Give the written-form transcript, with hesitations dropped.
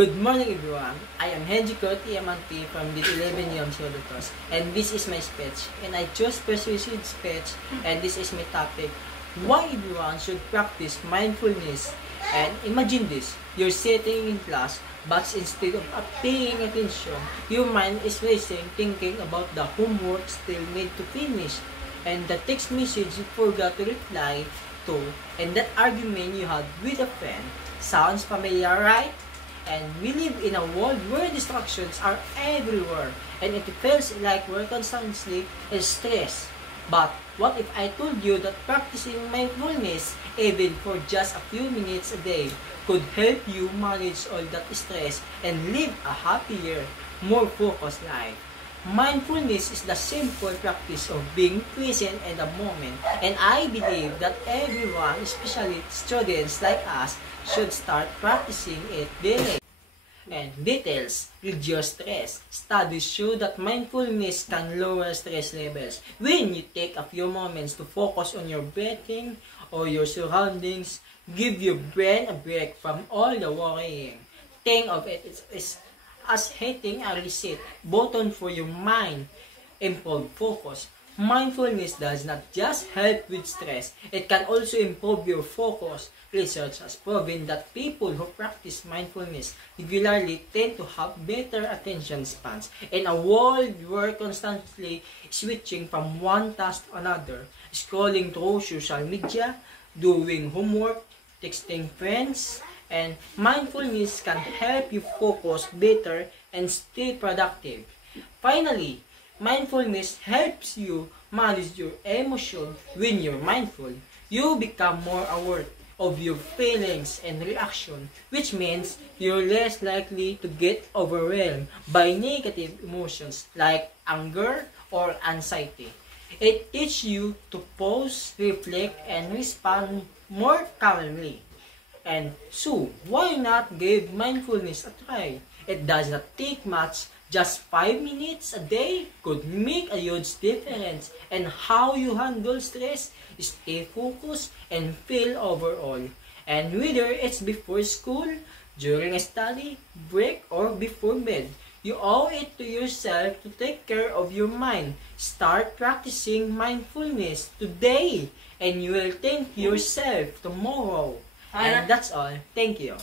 Good morning everyone. I am Henjiko Tiamanti from the 11 Yom Siodotos, and this is my speech. And I chose persuasive speech, and this is my topic. Why everyone should practice mindfulness. And imagine this, you're sitting in class, but instead of paying attention, your mind is racing thinking about the homework still need to finish, and the text message you forgot to reply to, and that argument you had with a friend. Sounds familiar, right? And we live in a world where distractions are everywhere, and it feels like we're constantly stressed. But what if I told you that practicing mindfulness, even for just a few minutes a day, could help you manage all that stress and live a happier, more focused life? Mindfulness is the simple practice of being present in the moment, and I believe that everyone, especially students like us, should start practicing it daily. And details, reduce stress. Studies show that mindfulness can lower stress levels. When you take a few moments to focus on your breathing or your surroundings, give your brain a break from all the worrying. Think of it as hitting a reset button for your mind. Improve focus. Mindfulness does not just help with stress, it can also improve your focus. Research has proven that people who practice mindfulness regularly tend to have better attention spans. In a world where constantly switching from one task to another, scrolling through social media, doing homework, texting friends, and mindfulness can help you focus better and stay productive. Finally, mindfulness helps you manage your emotions. When you're mindful, you become more aware of your feelings and reaction, which means you're less likely to get overwhelmed by negative emotions like anger or anxiety. It teaches you to pause, reflect, and respond more calmly. And so, why not give mindfulness a try? It does not take much. Just 5 minutes a day could make a huge difference in how you handle stress, stay focused, and feel overall. And whether it's before school, during a study, break, or before bed, you owe it to yourself to take care of your mind. Start practicing mindfulness today, and you will thank yourself tomorrow. And that's all. Thank you.